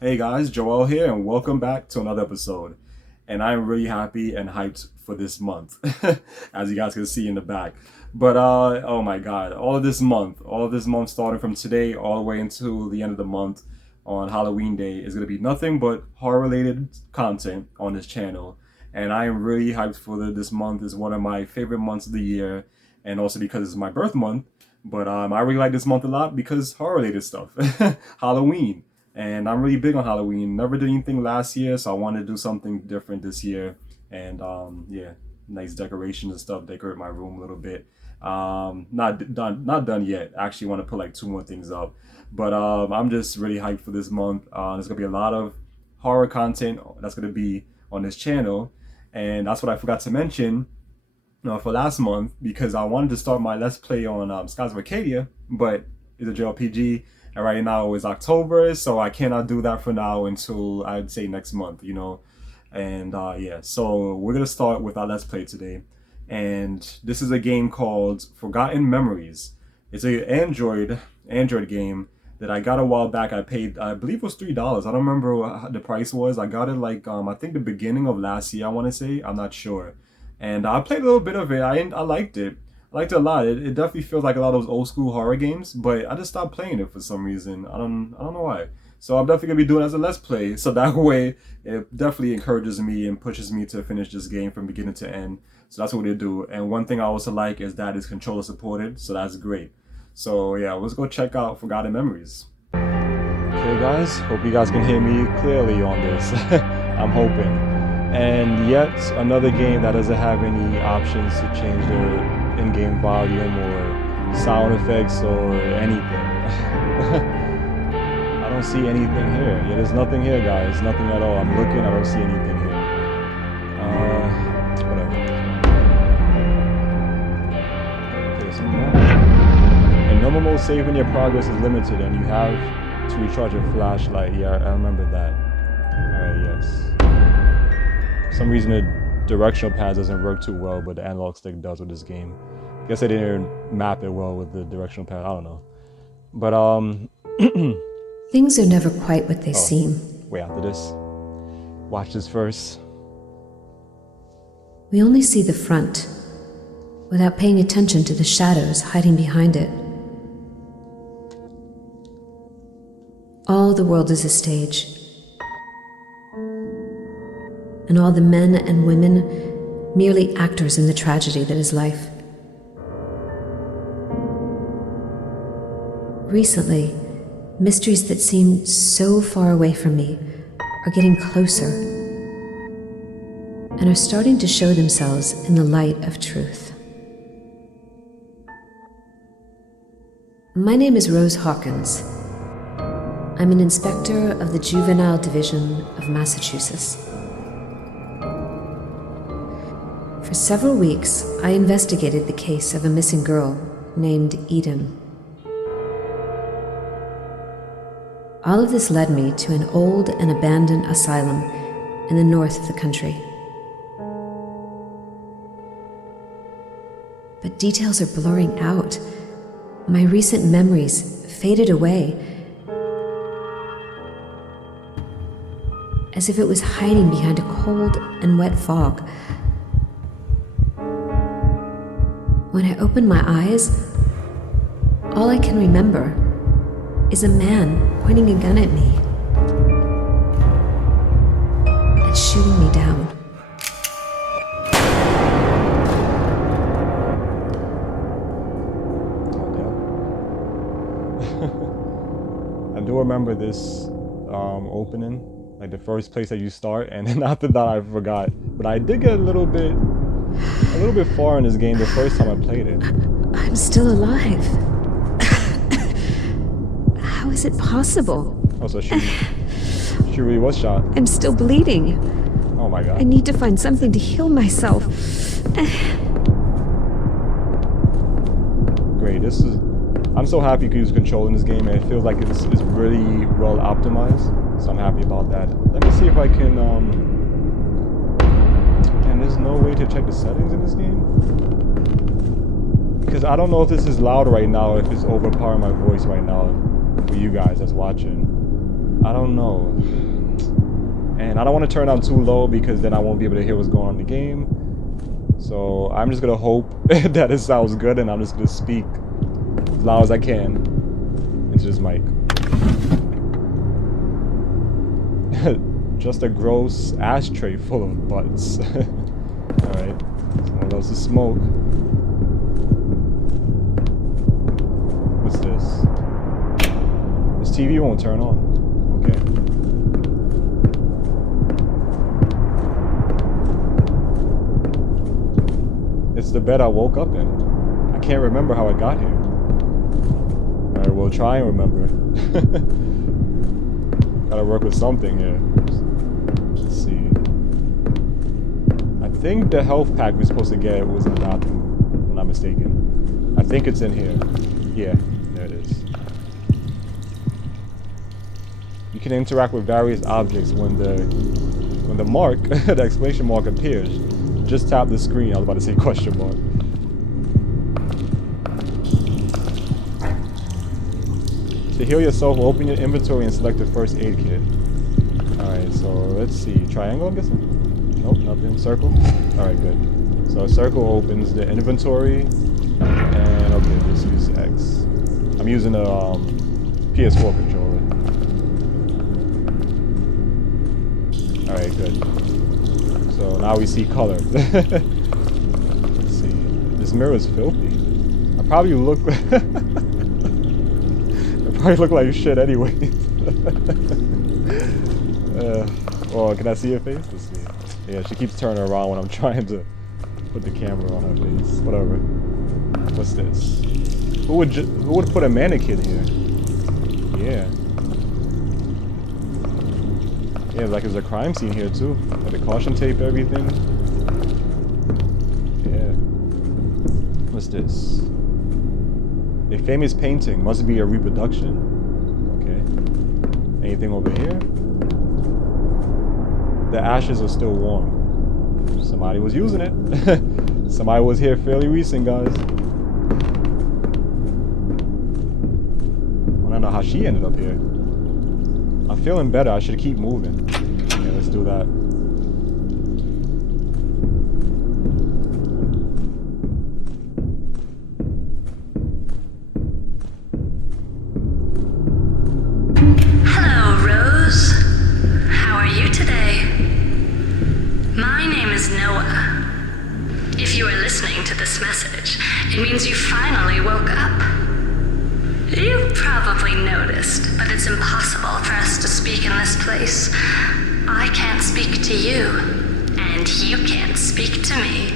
Hey guys, Joel here, and welcome back to another episode. And I'm really happy and hyped for this month, as you guys can see in the back. But oh my God, all of this month, starting from today all the way until the end of the month on Halloween Day, is gonna be nothing but horror-related content on this channel. And I am really hyped for this month. Is one of my favorite months of the year, and also because it's my birth month. But I really like this month a lot because horror-related stuff, Halloween, and I'm really big on Halloween. Never did anything last year, so I wanted to do something different this year. And yeah, nice decorations and stuff. Decorate my room a little bit. Not done yet. I actually want to put like two more things up, but I'm just really hyped for this month. There's gonna be a lot of horror content that's gonna be on this channel, and that's what I forgot to mention for last month because I wanted to start my Let's Play on Skies of Arcadia, but it's a JRPG, and right now it's October, so I cannot do that for now until I'd say next month, And yeah, so we're gonna start with our Let's Play today, and this is a game called Forgotten Memories. It's a Android game that I got a while back. I paid, I believe it was $3. I don't remember what the price was. I got it like I think the beginning of last year. I want to say, I'm not sure, and I played a little bit of it. I liked it. I liked it a lot. It definitely feels like a lot of those old school horror games, but I just stopped playing it for some reason. I don't know why. So I'm definitely gonna be doing it as a let's play. So that way, it definitely encourages me and pushes me to finish this game from beginning to end. So that's what they do. And one thing I also like is that it's controller supported, so that's great. So yeah, let's go check out Forgotten Memories. Okay, guys. Hope you guys can hear me clearly on this. I'm hoping. And yet another game that doesn't have any options to change the in-game volume or sound effects or anything. I don't see anything here. Yeah, there's nothing here, guys. Nothing at all. I'm looking, I don't see anything here. Whatever. Okay, some more. And normal mode saving your progress is limited, and you have to recharge your flashlight. Yeah, I remember that. Alright, yes. For some reason the directional pad doesn't work too well, but the analog stick does with this game. I guess they didn't map it well with the directional pad. I don't know. But things are never quite what they seem. Wait, after this, watch this first. We only see the front, without paying attention to the shadows hiding behind it. All the world is a stage, and all the men and women merely actors in the tragedy that is life. Recently, mysteries that seemed so far away from me are getting closer and are starting to show themselves in the light of truth. My name is Rose Hawkins. I'm an inspector of the Juvenile Division of Massachusetts. For several weeks, I investigated the case of a missing girl named Eden. All of this led me to an old and abandoned asylum in the north of the country. But details are blurring out. My recent memories faded away, as if it was hiding behind a cold and wet fog. When I open my eyes, all I can remember is a man pointing a gun at me and shooting me down. I do remember this opening, like the first place that you start, and then after that I forgot. But I did get a little bit far in this game the first time I played it. I'm still alive. How is it possible? Oh, so she really was shot. I'm still bleeding. Oh my God. I need to find something to heal myself. Great, I'm so happy you can use control in this game, and it feels like it's really well optimized, so I'm happy about that. Let me see if I can, and there's no way to check the settings in this game? Because I don't know if this is loud right now, if it's overpowering my voice right now for you guys that's watching. I don't know. And I don't want to turn down too low because then I won't be able to hear what's going on in the game. So I'm just gonna hope that it sounds good, and I'm just gonna speak as loud as I can into this mic. Just a gross ashtray full of butts. Alright, someone else to smoke. What's this? This TV won't turn on. Okay. It's the bed I woke up in. I can't remember how I got here. Alright, we'll try and remember. Gotta work with something here. Let's see. I think the health pack we're supposed to get was in the bathroom, if I'm not mistaken. I think it's in here. Yeah, there it is. You can interact with various objects when the mark, the exclamation mark appears. Just tap the screen. I was about to say question mark. To heal yourself, open your inventory and select the first aid kit. Alright, so let's see. Triangle, I'm guessing? Nope, nothing. Circle? Alright, good. So a circle opens the inventory. And okay, just use X. I'm using a PS4 controller. Alright, good. So now we see color. Let's see. This mirror is filthy. I probably look like shit anyway. Oh, can I see her face? Let's see. Yeah, she keeps turning around when I'm trying to put the camera on her face. Whatever. What's this? Who would put a mannequin here? Yeah. Yeah, like there's a crime scene here too. Like the caution tape, everything. Yeah. What's this? A famous painting. Must be a reproduction. Okay. Anything over here? The ashes are still warm. Somebody was using it. Somebody was here fairly recent, guys. I don't know how she ended up here. I'm feeling better. I should keep moving. Yeah, let's do that. Hello, Rose. How are you today? My name is Noah. If you are listening to this message, it means you finally woke up. You've probably noticed that it's impossible for us to speak in this place. I can't speak to you, and you can't speak to me.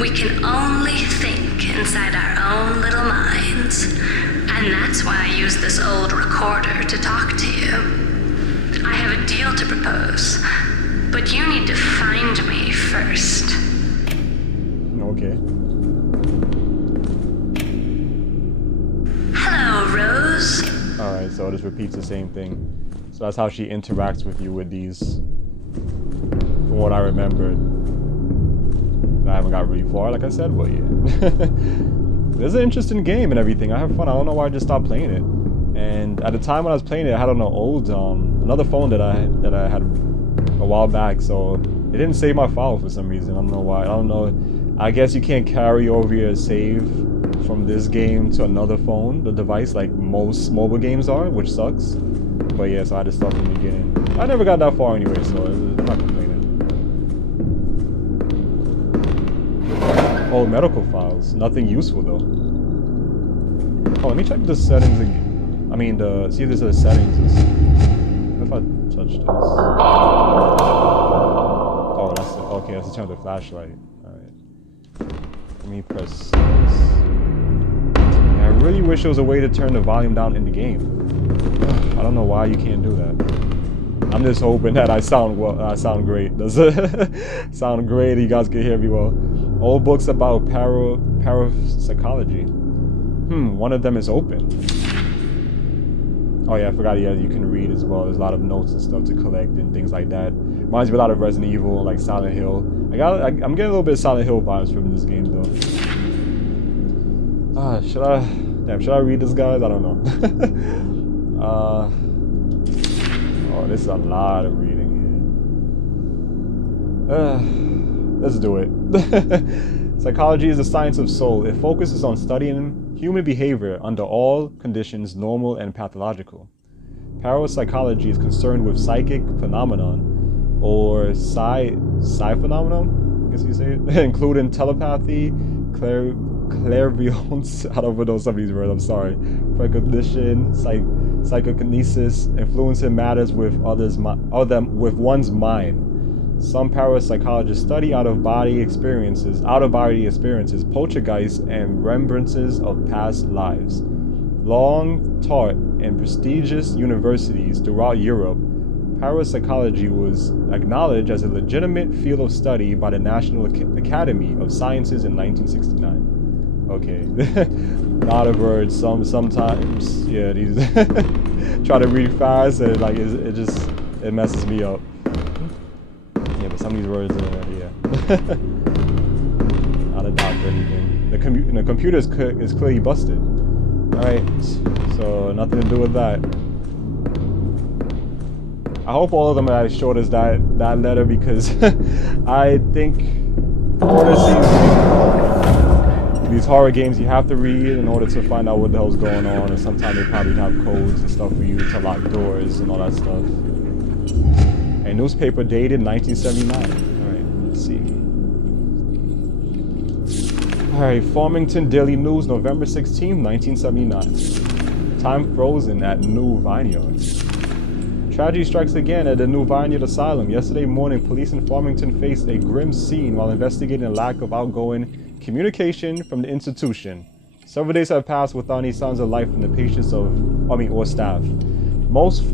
We can only think inside our own little minds, and that's why I use this old recorder to talk to you. I have a deal to propose, but you need to find me first. Okay. Alright, so it just repeats the same thing. So that's how she interacts with you with these. From what I remembered. I haven't got really far, like I said, but yeah. It's an interesting game and everything. I have fun. I don't know why I just stopped playing it. And at the time when I was playing it, I had on an old, another phone that I had a while back, so it didn't save my file for some reason. I don't know why. I don't know. I guess you can't carry over your save from this game to another phone, the device, like most mobile games are, which sucks. But yeah, so I had to start from the beginning. I never got that far anyway, so I'm not complaining. Oh, medical files. Nothing useful though. Oh, let me check the settings again. I mean, see if this is settings. What if I touch this? Oh, that's the, okay. That's the turn of the flashlight. All right. Let me press this. I really wish there was a way to turn the volume down in the game. I don't know why you can't do that. I'm just hoping that I sound well. I sound great. Does it sound great? You guys can hear me well. Old books about parapsychology. One of them is open. Oh yeah, I forgot. Yeah, you can read as well. There's a lot of notes and stuff to collect and things like that. Reminds me a lot of Resident Evil, like Silent Hill. I'm getting a little bit of Silent Hill vibes from this game though. Should I read this, guys? I don't know. Oh, this is a lot of reading here. Let's do it. Psychology is the science of soul. It focuses on studying human behavior under all conditions, normal and pathological. Parapsychology is concerned with psychic phenomenon, or psi phenomenon, I guess you say it, including telepathy, clairvoyance, I don't know some of these words, I'm sorry, precognition, psychokinesis, influencing matters with with one's mind. Some parapsychologists study out-of-body experiences, poltergeists, and remembrances of past lives. Long taught in prestigious universities throughout Europe, parapsychology was acknowledged as a legitimate field of study by the National Academy of Sciences in 1969. Okay, a lot of words. Sometimes, yeah, these try to read fast and like it messes me up. Yeah, but some of these words, yeah, not a doubt or anything. The computer is clearly busted. All right, so nothing to do with that. I hope all of them are as short as that letter, because I think these horror games you have to read in order to find out what the hell's going on, and sometimes they probably have codes and stuff for you to lock doors and all that stuff. A newspaper dated 1979. Alright, let's see. Alright, Farmington Daily News, November 16, 1979. Time frozen at New Vineyard. Tragedy strikes again at the New Vineyard Asylum. Yesterday morning, police in Farmington faced a grim scene while investigating a lack of outgoing communication from the institution. Several days have passed without any signs of life from the patients or staff. Most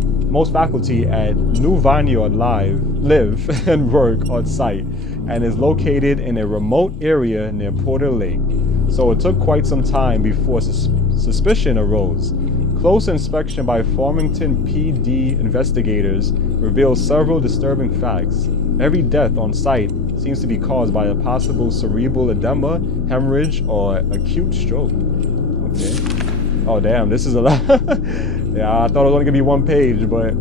faculty at New Vineyard live and work on site, and is located in a remote area near Porter Lake. So it took quite some time before suspicion arose. Close inspection by Farmington PD investigators reveals several disturbing facts. Every death on site seems to be caused by a possible cerebral edema, hemorrhage, or acute stroke. Okay. Oh damn, this is a lot. Yeah, I thought it was only gonna be one page, but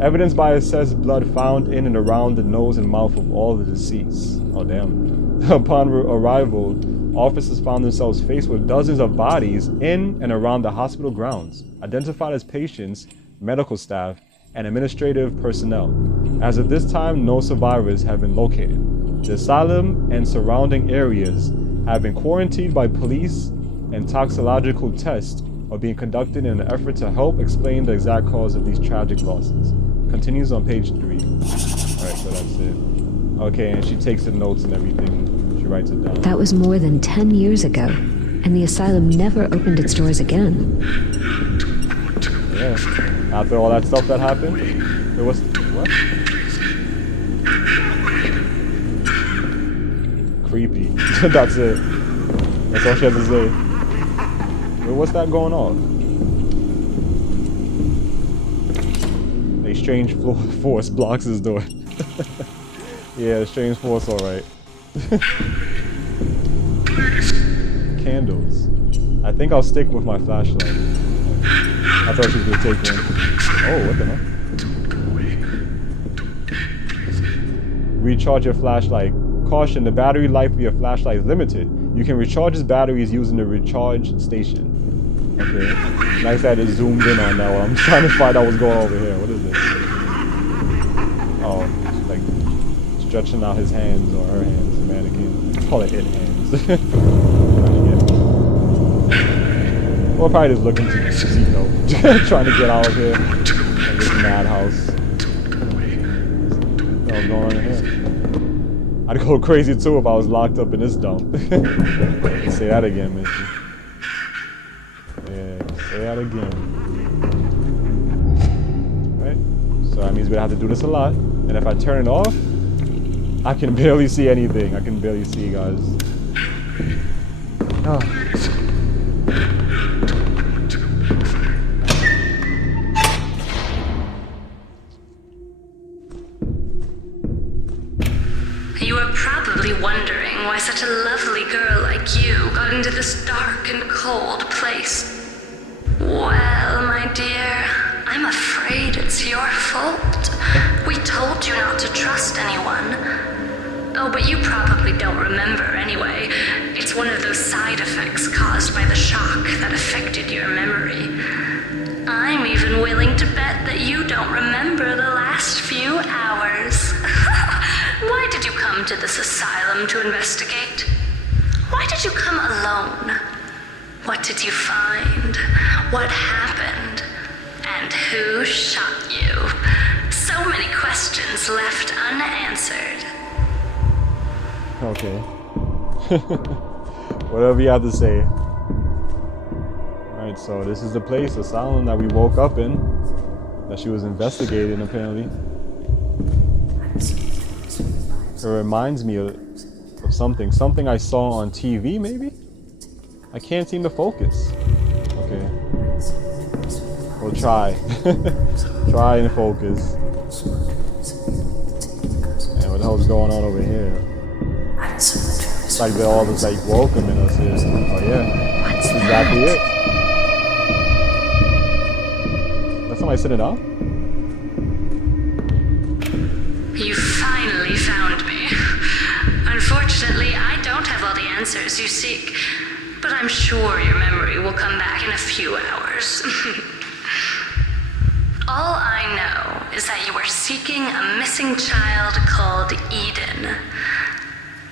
evidence by assessed blood found in and around the nose and mouth of all the deceased. Oh damn. Upon arrival, officers found themselves faced with dozens of bodies in and around the hospital grounds, identified as patients, medical staff, and administrative personnel. As of this time, no survivors have been located. The asylum and surrounding areas have been quarantined by police, and toxicological tests are being conducted in an effort to help explain the exact cause of these tragic losses. Continues on page 3. Alright, so that's it. Okay, and she takes the notes and everything. She writes it down. That was more than 10 years ago, and the asylum never opened its doors again. Yeah. After all that stuff that happened, it was what? Creepy. That's it. That's all she has to say. Wait, what's that going on? A strange force blocks his door. Yeah, a strange force, alright. Candles. I think I'll stick with my flashlight. I thought she was gonna take one. Oh, what the hell? Recharge your flashlight. Caution, the battery life of your flashlight is limited. You can recharge its batteries using the recharge station. Okay. Nice that it zoomed in on that one. I'm trying to find out what's going on over here. What is this? Oh, it's like stretching out his hands or her hands, the mannequin. Call it hands. Or probably just looking to seek help. Trying to get out of here. Like this madhouse. What's going on in here? I'd go crazy too if I was locked up in this dump. Say that again, Missy. Yeah, say that again. Right? So that means we have to do this a lot. And if I turn it off, I can barely see anything. I can barely see, guys. Oh. You are probably wondering why such a lovely girl like you got into this dark and cold place. Well, my dear, I'm afraid it's your fault. We told you not to trust anyone. Oh, but you probably don't remember anyway. It's one of those side effects caused by the shock that affected your memory. I'm even willing to bet that you don't remember the last few hours. Why did you come to this asylum to investigate? Why did you come alone? What did you find? What happened? And who shot you? So many questions left unanswered. Okay. Whatever you have to say. Alright, so this is the place, asylum that we woke up in. That she was investigating, apparently. It reminds me of something. Something I saw on TV, maybe? I can't seem to focus. Okay. We'll try. Try and focus. And what the hell's going on over here? It's like they're all just like welcoming us here. Oh yeah. That's exactly it. That's somebody sitting down? You finally found me. Unfortunately, I don't have all the answers you seek, but I'm sure your memory will come back in a few hours. All I know is that you are seeking a missing child called Eden.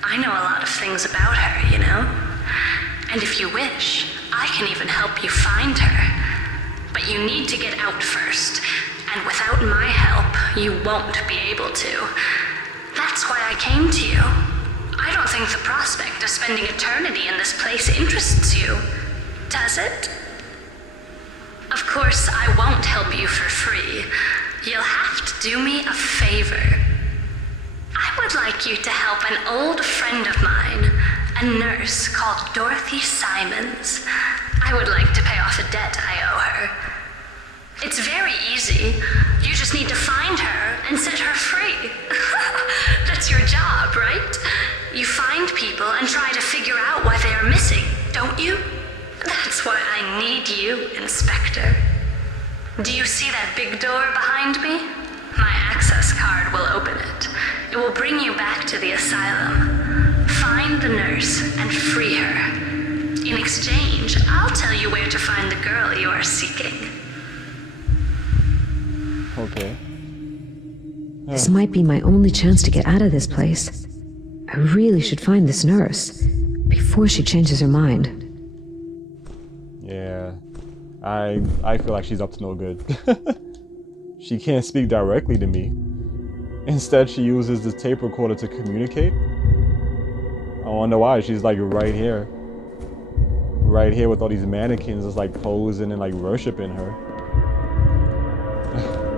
I know a lot of things about her, you know? And if you wish, I can even help you find her. But you need to get out first, and without my help, you won't be able to. That's why I came to you. I don't think the prospect of spending eternity in this place interests you, does it? Of course, I won't help you for free. You'll have to do me a favor. I would like you to help an old friend of mine, a nurse called Dorothy Simons. I would like to pay off a debt I owe her. It's very easy. You just need to find her and set her free. That's your job, right? You find people and try to figure out why they are missing, don't you? That's why I need you, Inspector. Do you see that big door behind me? My access card will open it. It will bring you back to the asylum. Find the nurse and free her. In exchange, I'll tell you where to find the girl you are seeking. Okay. This might be my only chance to get out of this place. I really should find this nurse before she changes her mind. Yeah. I feel like she's up to no good. She can't speak directly to me. Instead, she uses this tape recorder to communicate. I wonder why. She's like right here. Right here with all these mannequins just like posing and like worshiping her.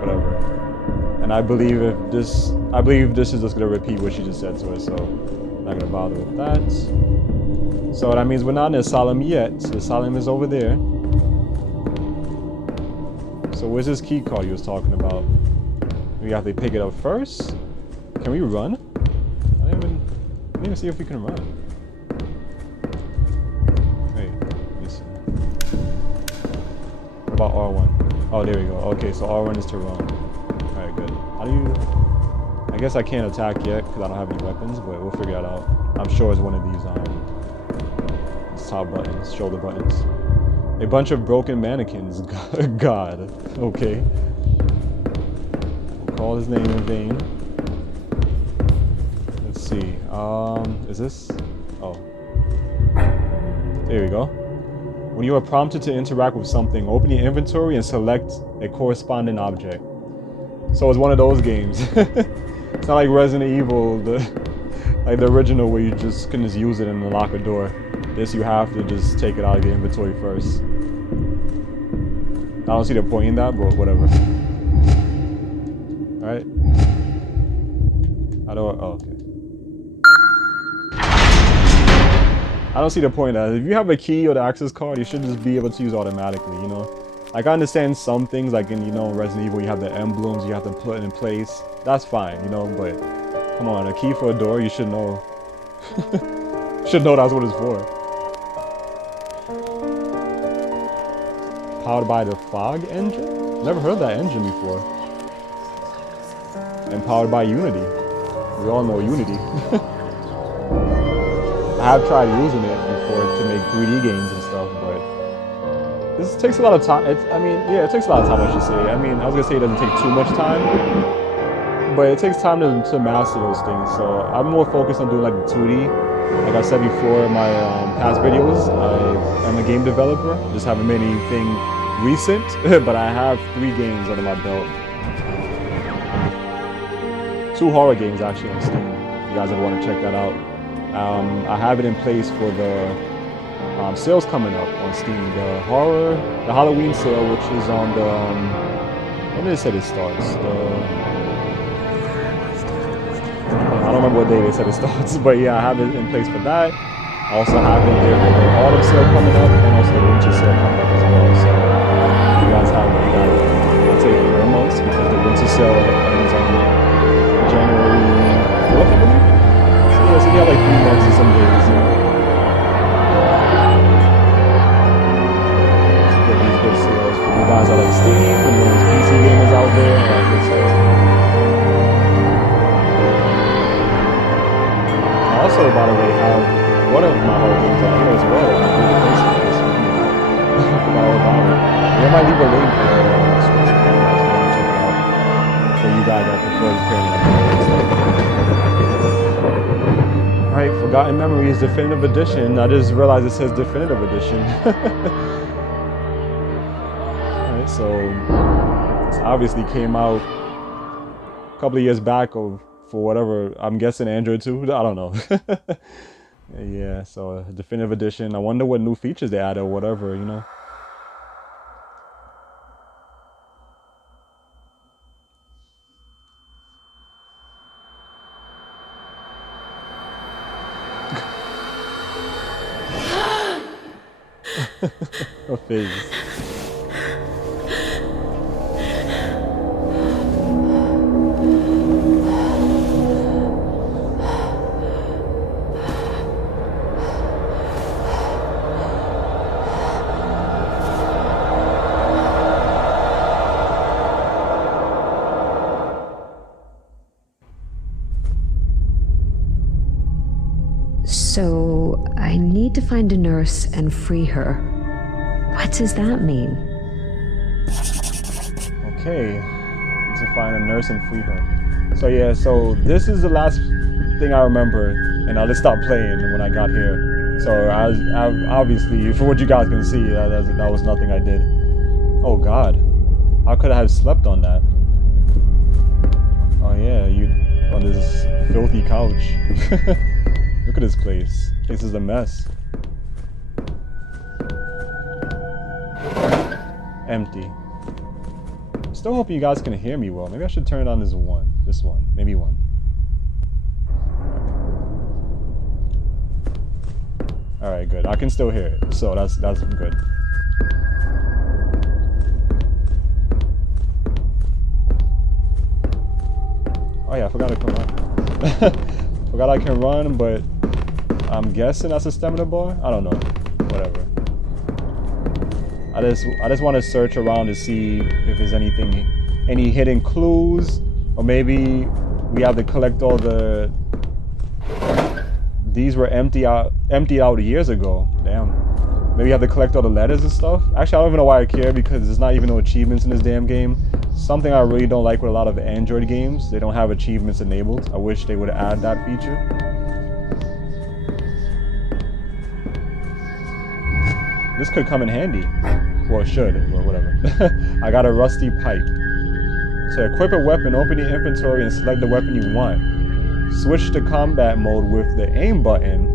Whatever. And I believe this is just gonna repeat what she just said to us, so I'm not gonna bother with that. So that means we're not in the asylum yet. The asylum is over there. So where's this key card you was talking about? We have to pick it up first? Can we run? I didn't even see if we can run. Wait, let me see. What about R1? Oh, there we go. Okay, so R1 is to run. Alright, good. How do you... I guess I can't attack yet because I don't have any weapons, but we'll figure that out. I'm sure it's one of these top buttons, shoulder buttons. A bunch of broken mannequins. God. Okay. We'll call his name in vain. Let's see. Is this? Oh. There we go. When you are prompted to interact with something, open your inventory and select a corresponding object. So it's one of those games. It's not like Resident Evil, like the original where you just can just use it and unlock a door. This you have to just take it out of your inventory first. I don't see the point in that, but whatever. Alright. How do I... Oh, okay. I don't see the point in that. If you have a key or the access card, you should just be able to use automatically, you know? Like, I understand some things, like in, you know, Resident Evil, you have the emblems you have to put in place. That's fine, you know, but... Come on, a key for a door, you should know. Should know that's what it's for. Powered by the fog engine? Never heard that engine before. And powered by Unity. We all know Unity. I have tried using it before to make 3D games and stuff, but this takes a lot of time. It takes a lot of time, I should say. I mean, I was gonna say it doesn't take too much time, but it takes time to master those things. So I'm more focused on doing like the 2D. Like I said before in my past videos, I am a game developer. Just haven't made anything recent, but I have 3 games under my belt. 2 horror games actually on Steam. If you guys ever want to check that out. I have it in place for the sales coming up on Steam. The Halloween sale, which is on the, when did they say it starts? I don't remember what day they said it starts, but yeah, I have it in place for that. I also have it there for the autumn sale coming up, and also the winter sale coming up as well. So you guys have, I'll say 4 months, because the winter sale ends on January 4th, I believe. So yeah, so you have like 3 months and some days, you know. Get these good sales for you guys that like Steam, and those PC gamers out there, and like good stuff. Also, by the way, have one of my horror games out here as well. I forgot all about it. I might leave a link for Switch if you guys want to check it out. For you guys that prefer playing like Alright, Forgotten Memories Definitive Edition. I just realized it says Definitive Edition. Alright, so this obviously came out a couple of years back for whatever, I'm guessing Android 2, I don't know. Yeah, so Definitive Edition. I wonder what new features they added or whatever, you know. Her face. So, I need to find a nurse and free her. What does that mean? Okay, need to find a nurse and free her. So yeah, so this is the last thing I remember, and I just stopped playing when I got here. So I obviously, for what you guys can see, that was nothing I did. Oh God, how could I have slept on that? Oh yeah, on this filthy couch. Look at this place. This is a mess. Empty. Still hoping you guys can hear me well. Maybe I should turn it on this one. Maybe one. Alright, good. I can still hear it. So that's good. Oh yeah, I forgot I can run. Forgot I can run, but I'm guessing that's a stamina bar? I don't know. Whatever. I just want to search around to see if there's any hidden clues, or maybe we have to collect all the. These were emptied out years ago. Damn. Maybe you have to collect all the letters and stuff. Actually, I don't even know why I care, because there's not even no achievements in this damn game. Something I really don't like with a lot of Android games. They don't have achievements enabled. I wish they would add that feature. This could come in handy. Well, it should, or whatever. I got a rusty pipe. To equip a weapon, open your inventory and select the weapon you want. Switch to combat mode with the aim button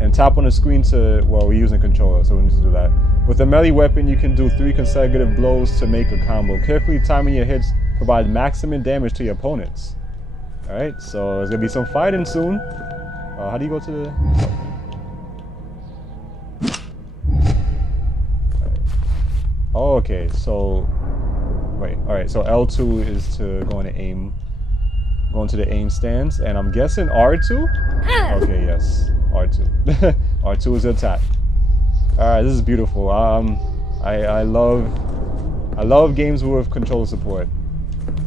and tap on the screen to, well, we're using controller, so we need to do that. With a melee weapon, you can do 3 consecutive blows to make a combo. Carefully timing your hits provides maximum damage to your opponents. Alright, so there's gonna be some fighting soon. How do you go to the... Oh, okay, so... Wait, alright, so L2 is to go into the aim stance, and I'm guessing R2? Okay, yes, R2. R2 is attack. Alright, this is beautiful. I love I love games with controller support.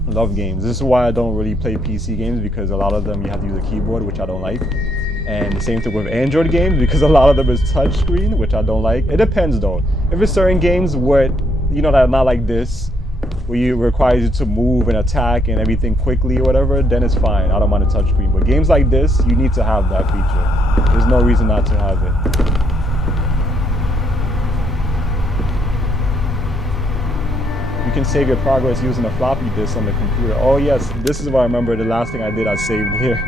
I love games. This is why I don't really play PC games, because a lot of them you have to use a keyboard, which I don't like. And the same thing with Android games, because a lot of them is touchscreen, which I don't like. It depends though. If it's certain games where, you know, that are not like this, where you requires you to move and attack and everything quickly or whatever, then it's fine. I don't mind a touchscreen. But games like this, you need to have that feature. There's no reason not to have it. You can save your progress using a floppy disk on the computer. Oh yes, this is what I remember. The last thing I did, I saved here.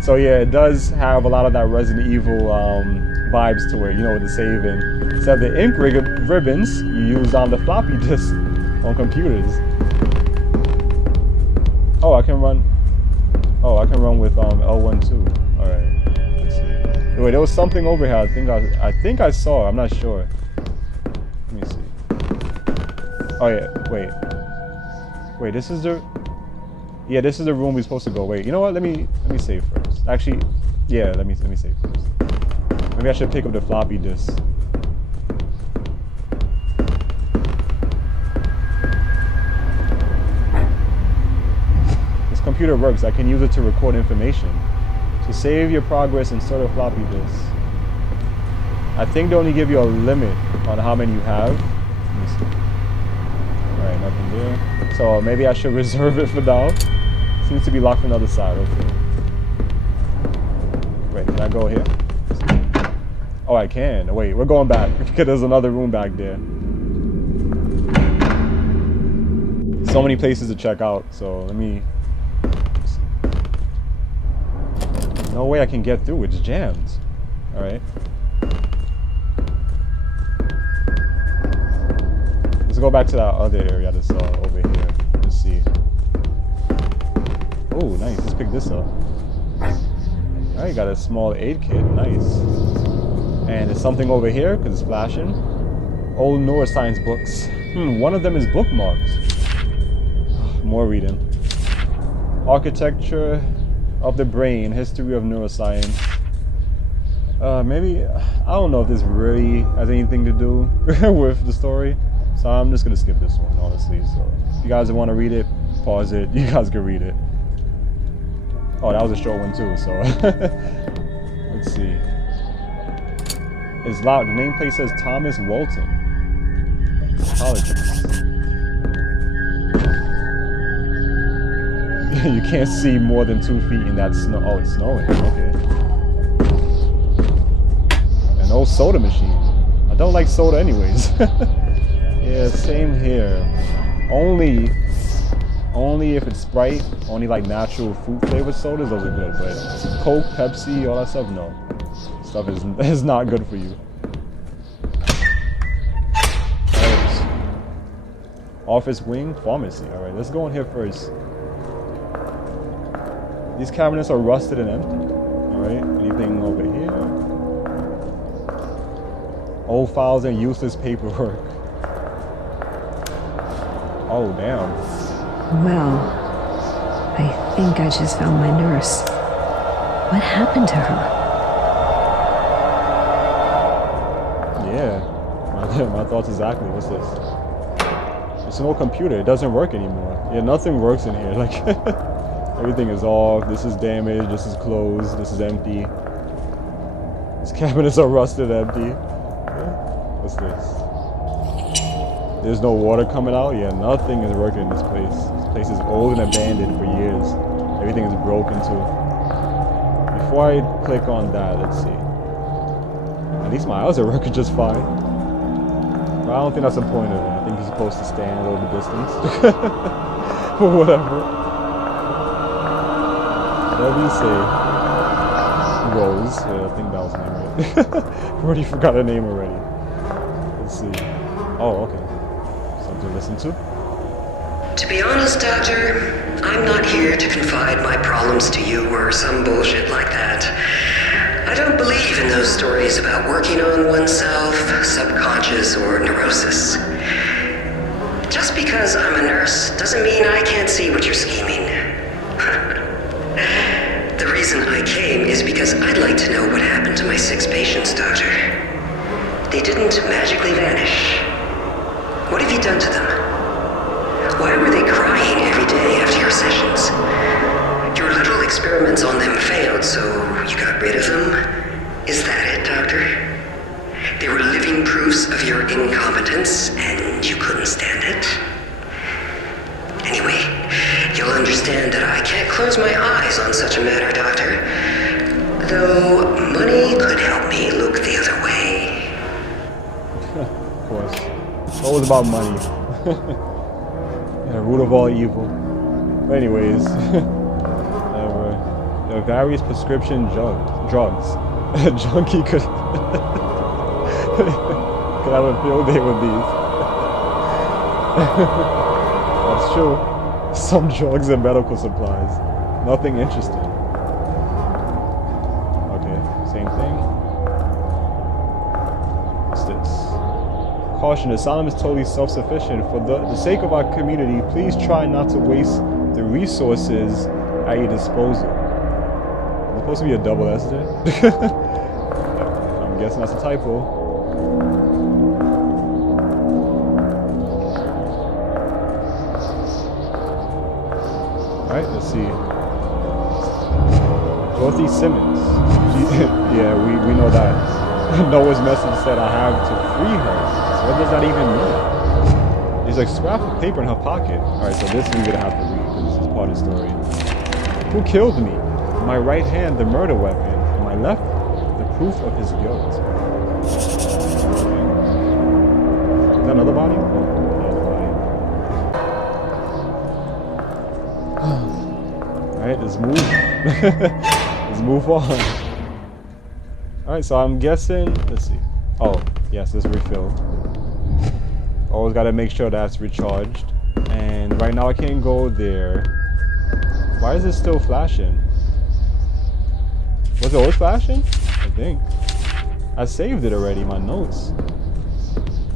So yeah, it does have a lot of that Resident Evil vibes to it, you know, with the saving. Except the ink ribbons you use on the floppy disk on computers. Oh, I can run. Oh, I can run with L1 too. All right. Let's see. Wait, there was something over here. I think I saw. I'm not sure. Let me see. Oh yeah. Wait. This is the. Yeah, this is the room we're supposed to go. Wait, you know what? Let me save first. Actually, yeah, let me save first. Maybe I should pick up the floppy disk. This computer works. I can use it to record information. To save your progress, insert a floppy disk. I think they only give you a limit on how many you have. Let me see. Alright, nothing there. So maybe I should reserve it for now. Seems to be locked from the other side. Okay. Wait, can I go here? Oh, I can. Wait, we're going back because there's another room back there. So many places to check out. So let me. No way I can get through. It's jammed. All right. Let's go back to that other area that's over here. Let's see. Oh, nice. Let's pick this up. Alright, got a small aid kit. Nice. And there's something over here because it's flashing. Old neuroscience books. One of them is bookmarked. More reading. Architecture of the brain. History of neuroscience. Maybe, I don't know if this really has anything to do with the story. So I'm just going to skip this one, honestly. So if you guys want to read it, pause it. You guys can read it. Oh, that was a short one too, so let's see. It's loud. The nameplate says Thomas Walton. Apologies. You can't see more than 2 feet in that snow. Oh, it's snowing. Okay. An old soda machine. I don't like soda anyways. Yeah, same here. Only if it's Sprite, only like natural fruit flavored sodas, those are good. But Coke, Pepsi, all that stuff, no. Stuff is not good for you. Right. Office wing, pharmacy. All right, let's go in here first. These cabinets are rusted and empty. All right, anything over here? Old files and useless paperwork. Oh, damn. Well, I think I just found my nurse. What happened to her? Yeah, my thoughts exactly. What's this? It's an old computer. It doesn't work anymore. Yeah, nothing works in here. Like, everything is off. This is damaged. This is closed. This is empty. These cabinets are rusted empty. What's this? There's no water coming out. Yeah, nothing is working in this place. This place is old and abandoned for years. Everything is broken too. Before I click on that, let's see. At least my eyes are working just fine. But I don't think that's the point of it. I think you're supposed to stand a little bit distance. Or whatever. Whatever you say. Rose. Yeah, I think that was her name, right? Already forgot her name already. Let's see. Oh, okay. Something to listen to? To be honest, Doctor, I'm not here to confide my problems to you or some bullshit like that. I don't believe in those stories about working on oneself, subconscious, or neurosis. Just because I'm a nurse doesn't mean I can't see what you're scheming. The reason I came is because I'd like to know what happened to my 6 patients, Doctor. They didn't magically vanish. What have you done to them? Why were they crying every day after your sessions? Your little experiments on them failed, so you got rid of them? Is that it, Doctor? They were living proofs of your incompetence, and you couldn't stand it? Anyway, you'll understand that I can't close my eyes on such a matter, Doctor. Though money could help me look the other way. Of course. It's always about money. Yeah, root of all evil. But anyways, there are various prescription drugs. A junkie could could have a field day with these. That's true. Some drugs and medical supplies. Nothing interesting. Okay, same thing. What's this? Caution, asylum is totally self-sufficient. For the sake of our community, please try not to waste the resources at your disposal. There's supposed to be a double S there. I'm guessing that's a typo. Alright, let's see. Dorothy Simmons. Yeah, we know that. Noah's message said I have to free her. So what does that even mean? There's a scrap of paper in her pocket. Alright, so this we're gonna have to read because this is part of the story. Who killed me? In my right hand, the murder weapon. In my left, the proof of his guilt. Okay. Is that another body? Oh, another body. Alright, let's move. Let's move on. Alright, so I'm guessing, let's see. Oh, yes, this refill. Always gotta make sure that's recharged. And right now I can't go there. Why is it still flashing? Was it always flashing? I think. I saved it already, my notes.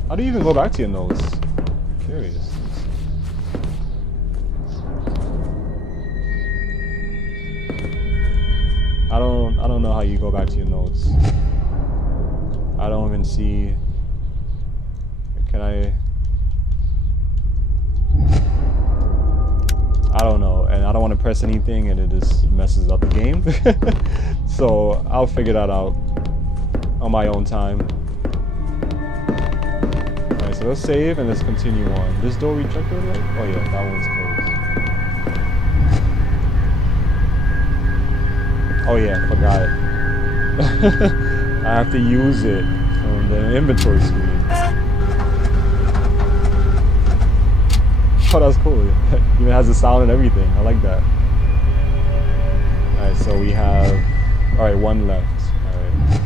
How do you even go back to your notes? I'm curious. I don't know how you go back to your notes. I don't even see. Can I don't know, and I don't want to press anything and it just messes up the game. So I'll figure that out on my own time. Alright, so let's save and let's continue on. This door we checked earlier? Oh yeah, that one's closed. Oh yeah, forgot it. I have to use it from the inventory screen. Oh, that's cool. It even has the sound and everything. I like that. Alright, so we have... Alright, one left.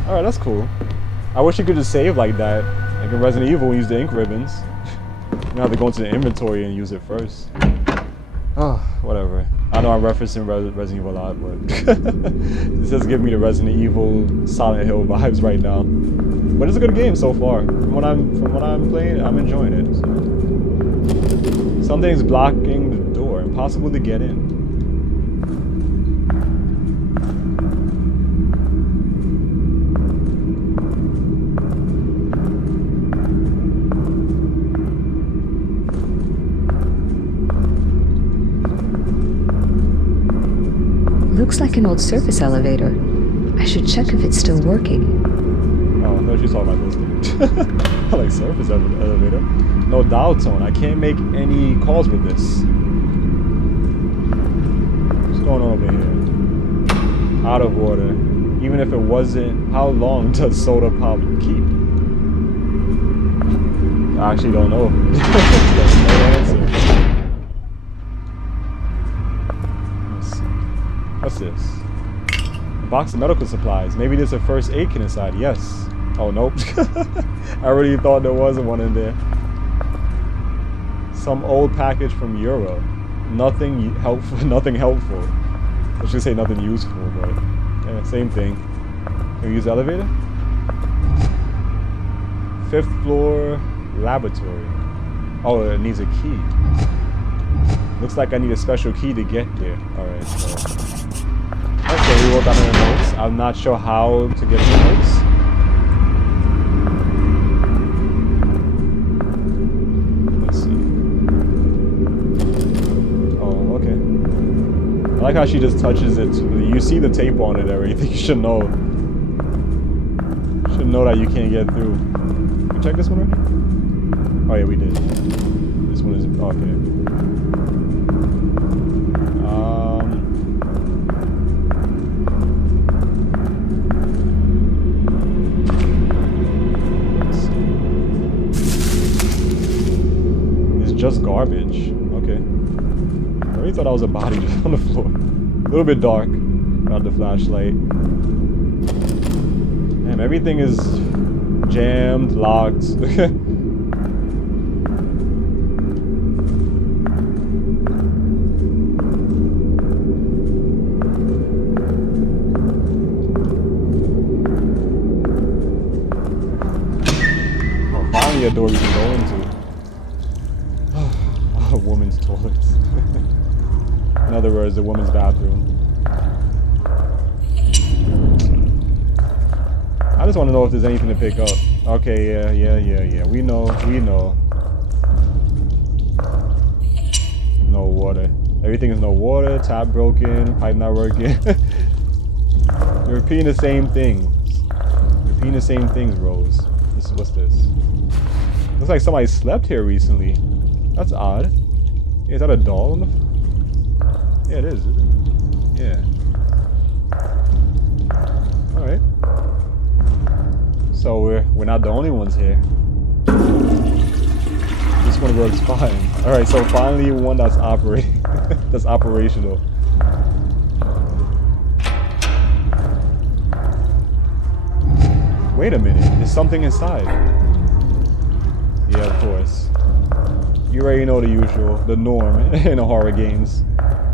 Alright, that's cool. I wish you could just save like that. Like in Resident Evil, we use the ink ribbons. You don't have to go into the inventory and use it first. Oh, whatever. I know I'm referencing Resident Evil a lot, but... this does give me the Resident Evil Silent Hill vibes right now. But it's a good game so far. From what I'm playing, I'm enjoying it. So. Something's blocking the door. Impossible to get in. Looks like an old surface elevator. I should check if it's still working. Oh, no, she's talking about this thing. I like surface elevator. No dial tone. I can't make any calls with this. What's going on over here? Out of order. Even if it wasn't, how long does soda pop keep? I actually don't know. That's no answer. Let's see. What's this? A box of medical supplies. Maybe there's a first aid kit inside. Yes. Oh, nope. I already thought there wasn't one in there. Some old package from Euro. Nothing helpful. Nothing helpful. I should say nothing useful, but yeah, same thing. Can we use the elevator? 5th floor laboratory. Oh, it needs a key. Looks like I need a special key to get there. Alright, so. Okay, we wrote down in the notes. I'm not sure how to get the notes. like how she just touches it. You see the tape on it or anything. You should know. Should know that you can't get through. We check this one already? Oh yeah, we did. This one is okay. It's just garbage. Okay. I really thought I was a body just on the floor. A little bit dark without the flashlight. Damn, everything is jammed, locked. Oh, finally a door we can go into. A woman's toilet. In other words, the woman's bathroom. I just want to know if there's anything to pick up. Okay, yeah. We know. No water. Everything is no water. Tap broken. Pipe not working. You're repeating the same things. Repeating the same things, Rose. What's this? Looks like somebody slept here recently. That's odd. Is that a doll on the... Yeah, it is it? Yeah. Alright. So we're not the only ones here. This one works fine. Alright, so finally one that's operating. That's operational. Wait a minute, there's something inside. Yeah, of course. You already know the usual, the norm in the horror games.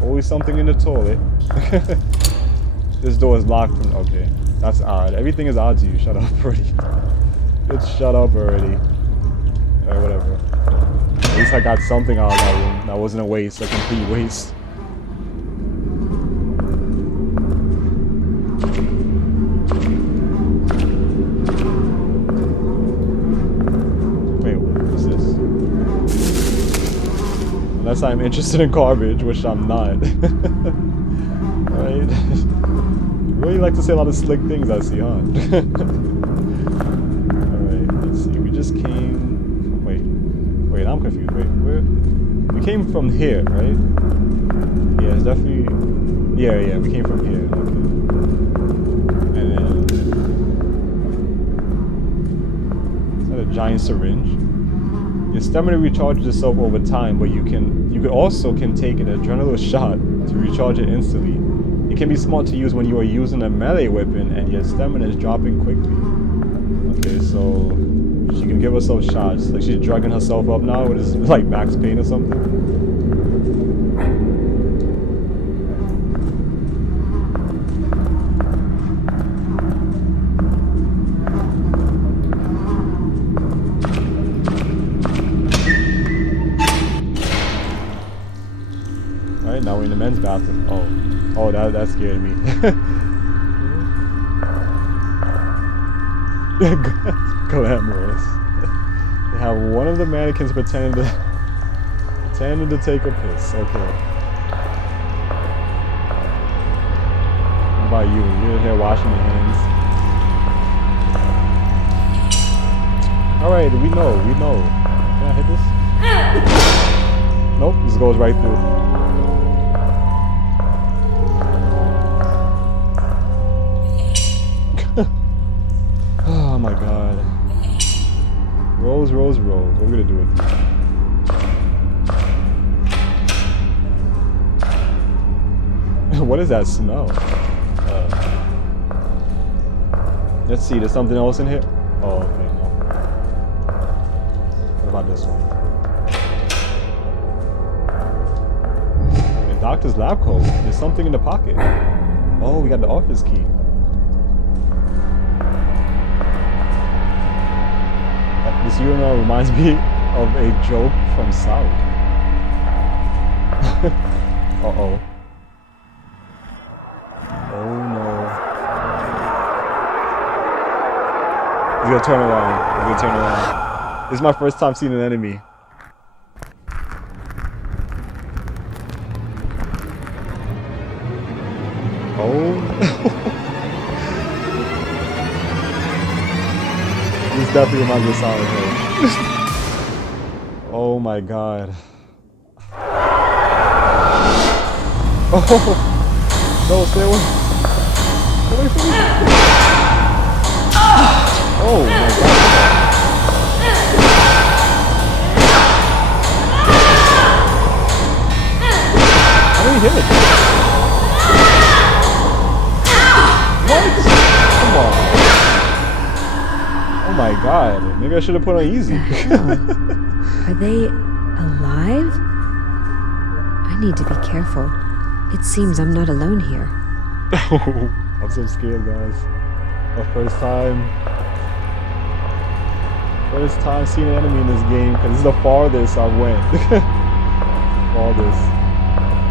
Always something in the toilet. This door is locked from... Okay, that's odd. Everything is odd to you. Shut up already. Just shut up already. Alright, whatever. At least I got something out of that room. That wasn't a waste, a complete waste. Wait, what's this? Unless I'm interested in garbage, which I'm not. Right? You really like to say a lot of slick things, I see, huh? Alright, let's see. We just came... Wait, I'm confused. Wait, where... We came from here, right? Yeah, it's definitely... Yeah, we came from here. Okay. And then... Is that a giant syringe? Your stamina recharges itself over time, but you could also take an adrenaline shot to recharge it instantly. It can be smart to use when you are using a melee weapon and your stamina is dropping quickly. Okay, so she can give herself shots. Like she's drugging herself up now with this like max pain or something. Alright, now we're in the men's bathroom. Oh, that scared me. Glamorous. They have one of the mannequins pretending to take a piss. Okay. What about you? You're in here washing your hands. Alright, we know. Can I hit this? Nope, this goes right through. Oh my god. Rose. What are we gonna do with it? What is that smell? Let's see, there's something else in here? Oh, okay, no. What about this one? The doctor's lab coat. There's something in the pocket. Oh, we got the office key. This urinal reminds me of a joke from South. Uh-oh. Oh no. He's gonna turn around. This is my first time seeing an enemy. Oh. This definitely reminds me of Silent Hill. Oh my god. Oh no, stay away. Stay away from me. Oh my god. How did he hit it? What? Come on. Oh my god. Maybe I should have put on easy. Are they alive? I need to be careful. It seems I'm not alone here. I'm so scared, guys. My first time seeing an enemy in this game, because this is the farthest I went. Farthest.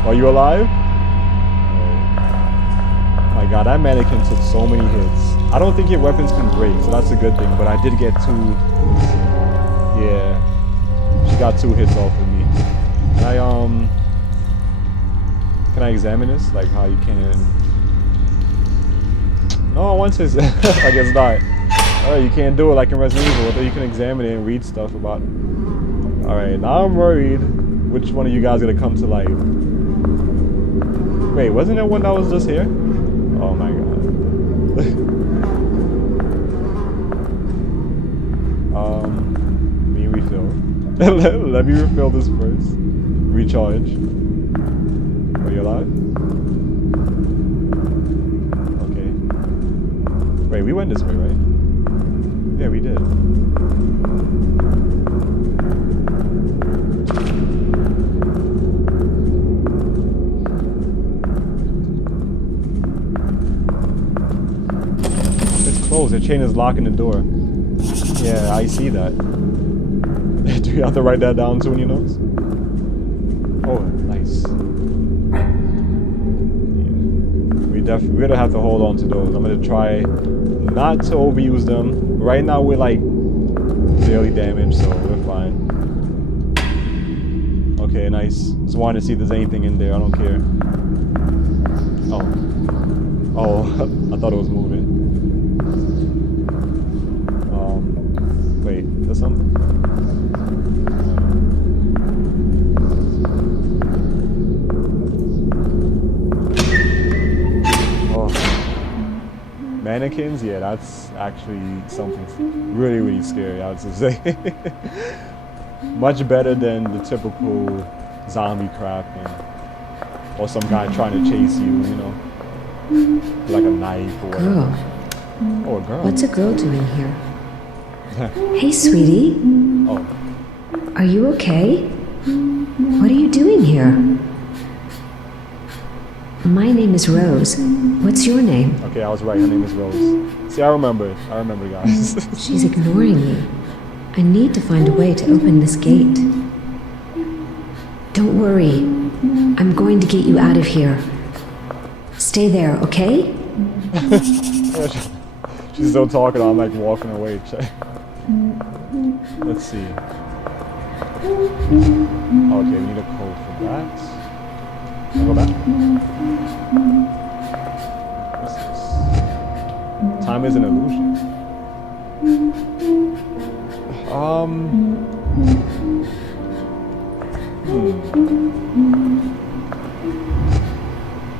Are you alive? Oh my god, that mannequin took so many hits. I don't think your weapons can break, so that's a good thing, but I did get 2. Yeah. She got 2 hits off of me. Can I examine this? Like how you can... No, I want to... I guess not. Alright, you can't do it like in Resident Evil, but you can examine it and read stuff about it. Alright, now I'm worried which one of you guys gonna come to life. Wait, wasn't there one that was just here? Oh my god. Let me refill. Let me refill this first. Recharge. Are you alive? Okay. Wait, we went this way, right? Yeah, we did. It's closed. The chain is locking the door. Yeah, I see that. Do you have to write that down too in your notes? Oh, nice. Yeah. We're gonna have to hold on to those. I'm gonna try not to overuse them. Right now we're like barely damaged, so we're fine. Okay, nice. Just wanted to see if there's anything in there. I don't care. Oh, I thought it was moving. Wait, there's something? Mannequins, yeah, that's actually something really, really scary, I would say. Much better than the typical zombie crap, or some guy trying to chase you, you know, like a knife or whatever. Girl. Oh, a girl. What's a girl doing here? Hey, sweetie. Oh, Are you okay? What are you doing here? My name is Rose. What's your name? okay, I was right. Her name is Rose. See, I remember, guys. She's ignoring me. I need to find a way to open this gate. Don't worry. I'm going to get you out of here. Stay there, okay? She's still talking. I'm like walking away. Let's see. Okay, we need a code for that. I'll go back. What's this? Time is an illusion.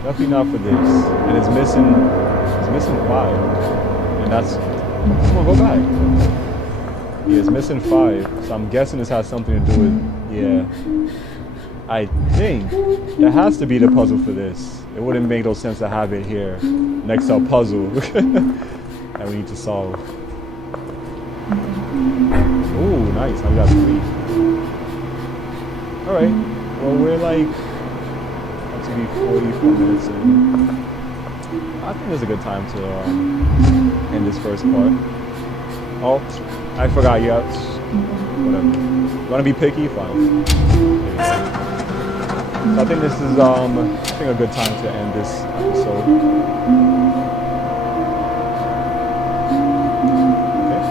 Definitely not for this. And it's missing 5. And that's... Come on, go back. Yeah, it's missing 5. So I'm guessing this has something to do with... Yeah. I think there has to be the puzzle for this. It wouldn't make no sense to have it here next to a puzzle that we need to solve. Ooh, nice. Now we got 3. Alright. Well, we're like... About to be 44 minutes in. I think it's a good time to end this first part. Oh, I forgot. Yeah. Whatever. You want to be picky? Fine. So I think this is a good time to end this episode. Okay.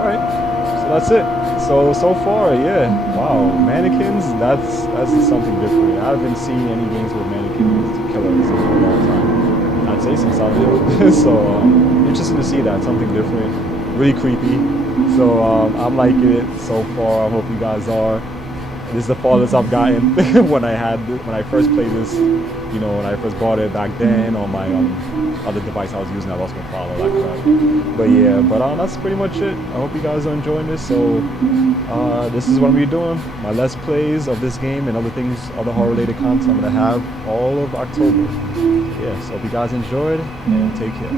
Alright. So that's it. So far, yeah. Wow. Mannequins, that's something different. I haven't seen any games with mannequins killers in a long time. Silent Hill. So interesting to see that, something different, really creepy. So I'm liking it so far. I hope you guys are. This is the farthest I've gotten when I first played this, you know, when I first bought it back then on my other device I was using. I lost my file, all that crap. But yeah, that's pretty much it. I hope you guys are enjoying this. So this is what I'm gonna be doing, my Let's Plays of this game and other things, other horror related content I'm gonna have all of October. Yeah, so hope you guys enjoyed and take care.